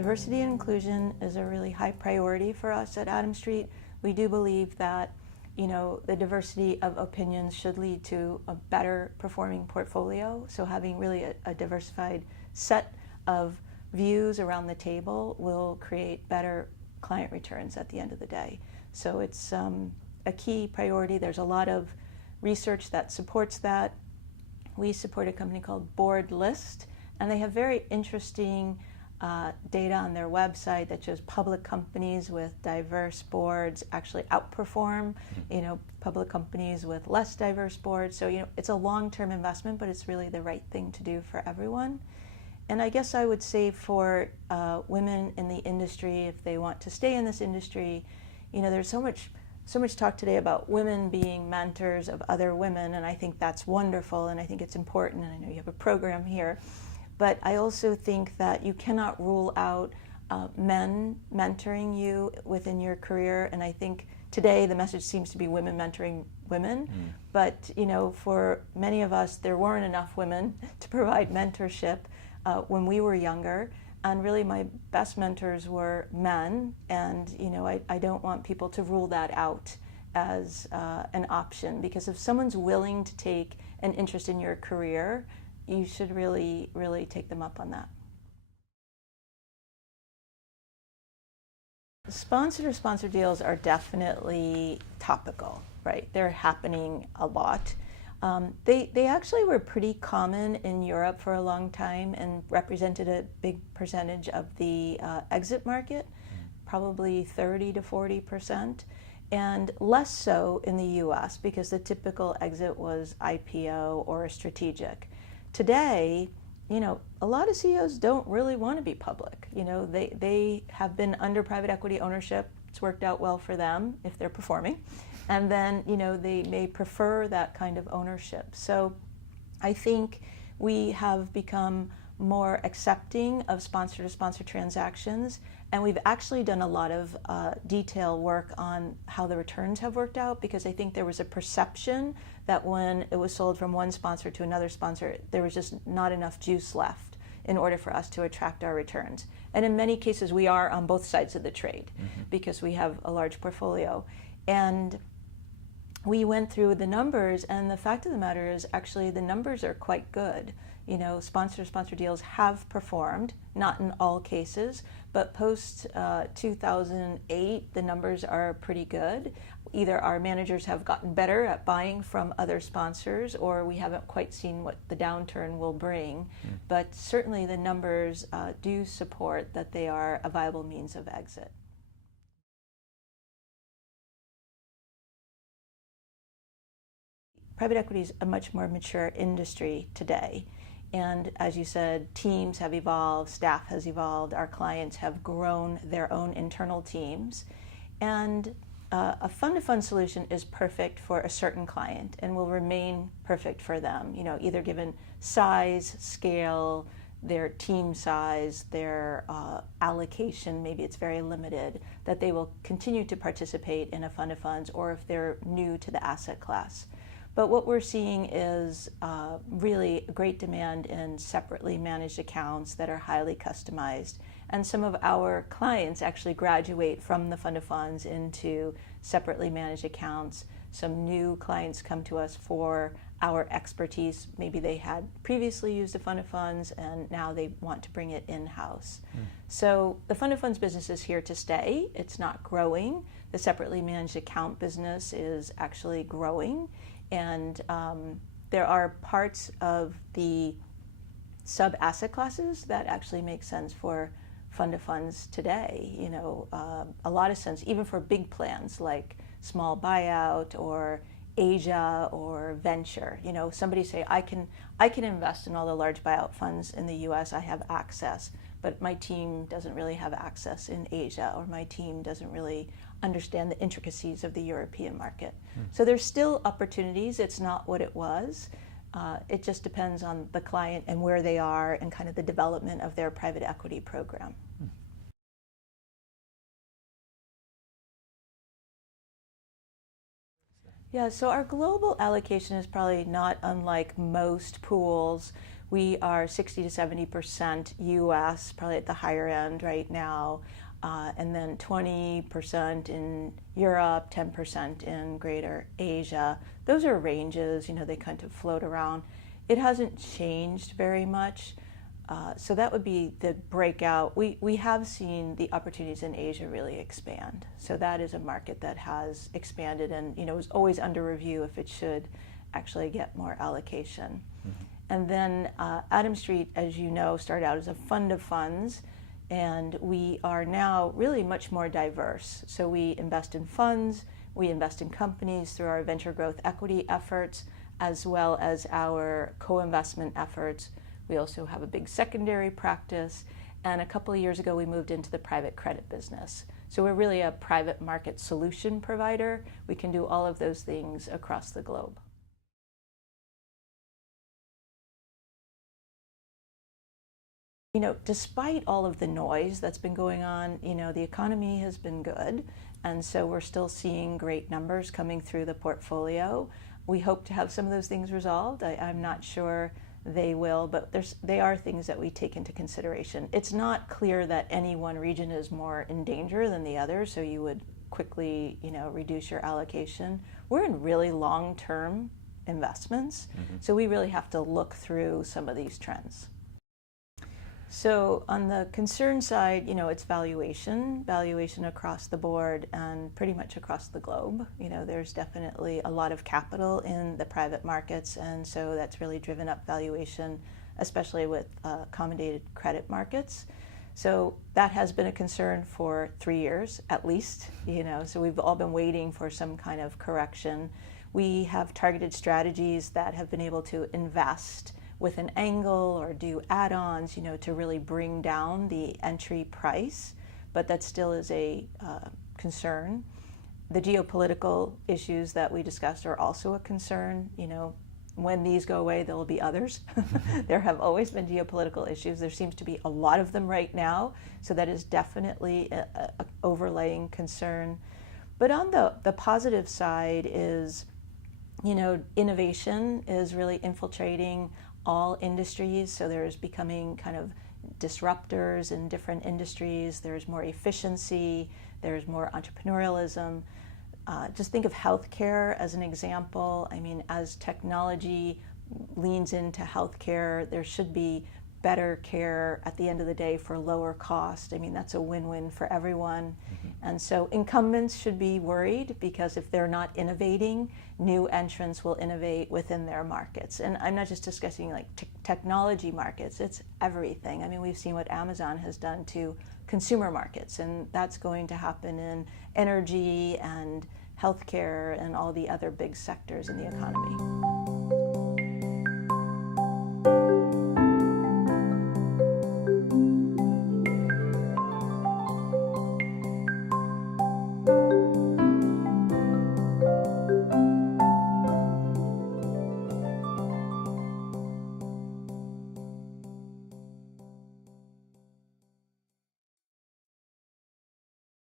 Diversity and inclusion is a really high priority for us at Adam Street. We do believe that, the diversity of opinions should lead to a better performing portfolio. So having really a diversified set of views around the table will create better client returns at the end of the day. So it's a key priority. There's a lot of research that supports that. We support a company called Board List, and they have very interesting data on their website that shows public companies with diverse boards actually outperform, public companies with less diverse boards. So, it's a long-term investment, but it's really the right thing to do for everyone. And I guess I would say for women in the industry, if they want to stay in this industry, there's so much talk today about women being mentors of other women, and I think that's wonderful, and I think it's important, and I know you have a program here. But I also think that you cannot rule out men mentoring you within your career, and I think today the message seems to be women mentoring women. But for many of us, there weren't enough women to provide mentorship when we were younger, and really my best mentors were men, and I don't want people to rule that out as an option, because if someone's willing to take an interest in your career, you should really, really take them up on that. Sponsor-to-sponsor deals are definitely topical, right? They're happening a lot. They actually were pretty common in Europe for a long time and represented a big percentage of the exit market, probably 30 to 40%, and less so in the US because the typical exit was IPO or a strategic. Today, a lot of CEOs don't really want to be public. They have been under private equity ownership. It's worked out well for them if they're performing. And then, they may prefer that kind of ownership. So I think we have become more accepting of sponsor-to-sponsor transactions, and we've actually done a lot of detail work on how the returns have worked out, because I think there was a perception that when it was sold from one sponsor to another sponsor, there was just not enough juice left in order for us to attract our returns. And in many cases, we are on both sides of the trade because we have a large portfolio. And we went through the numbers, and the fact of the matter is actually the numbers are quite good. Sponsor-to-sponsor deals have performed, not in all cases, but post 2008, the numbers are pretty good. Either our managers have gotten better at buying from other sponsors, or we haven't quite seen what the downturn will bring. But certainly the numbers do support that they are a viable means of exit. Private equity is a much more mature industry today. And as you said, teams have evolved, staff has evolved, our clients have grown their own internal teams. And a fund-to-fund solution is perfect for a certain client and will remain perfect for them, either given size, scale, their team size, their allocation, maybe it's very limited, that they will continue to participate in a fund of funds, or if they're new to the asset class. But what we're seeing is really great demand in separately managed accounts that are highly customized. And some of our clients actually graduate from the fund of funds into separately managed accounts. Some new clients come to us for our expertise. Maybe they had previously used a fund of funds and now they want to bring it in-house. So the fund of funds business is here to stay. It's not growing. The separately managed account business is actually growing. And there are parts of the sub-asset classes that actually make sense for fund of funds today. A lot of sense, even for big plans like small buyout or Asia or venture. Somebody say, I can invest in all the large buyout funds in the US, I have access, but my team doesn't really have access in Asia, or my team doesn't really understand the intricacies of the European market. So there's still opportunities. It's not what it was. It just depends on the client and where they are and kind of the development of their private equity program. Yeah, so our global allocation is probably not unlike most pools. We are 60 to 70% US, probably at the higher end right now, and then 20% in Europe, 10% in Greater Asia. Those are ranges, they kind of float around. It hasn't changed very much. So that would be the breakout. We have seen the opportunities in Asia really expand. So that is a market that has expanded and is always under review if it should actually get more allocation. Mm-hmm. And then Adam Street, as you know, started out as a fund of funds, and we are now really much more diverse. So we invest in funds, we invest in companies through our venture growth equity efforts, as well as our co-investment efforts. We also have a big secondary practice, and a couple of years ago we moved into the private credit business. So we're really a private market solution provider. We can do all of those things across the globe. Despite all of the noise that's been going on, the economy has been good, and so we're still seeing great numbers coming through the portfolio. We hope to have some of those things resolved. I'm not sure they will, but they are things that we take into consideration. It's not clear that any one region is more in danger than the other, so you would quickly, reduce your allocation. We're in really long-term investments, so we really have to look through some of these trends. So on the concern side, it's valuation across the board and pretty much across the globe. There's definitely a lot of capital in the private markets, and so that's really driven up valuation, especially with accommodated credit markets. So that has been a concern for 3 years at least, so we've all been waiting for some kind of correction. We have targeted strategies that have been able to invest with an angle or do add-ons, to really bring down the entry price, but that still is a concern. The geopolitical issues that we discussed are also a concern. When these go away, there will be others. There have always been geopolitical issues. There seems to be a lot of them right now, so that is definitely an overlaying concern. But on the positive side is, innovation is really infiltrating all industries, so there's becoming kind of disruptors in different industries. There's more efficiency, there's more entrepreneurialism. Just think of healthcare as an example. As technology leans into healthcare, there should be better care at the end of the day for lower cost. That's a win-win for everyone. Mm-hmm. And so incumbents should be worried, because if they're not innovating, new entrants will innovate within their markets. And I'm not just discussing technology markets, it's everything. We've seen what Amazon has done to consumer markets, and that's going to happen in energy and healthcare and all the other big sectors in the economy.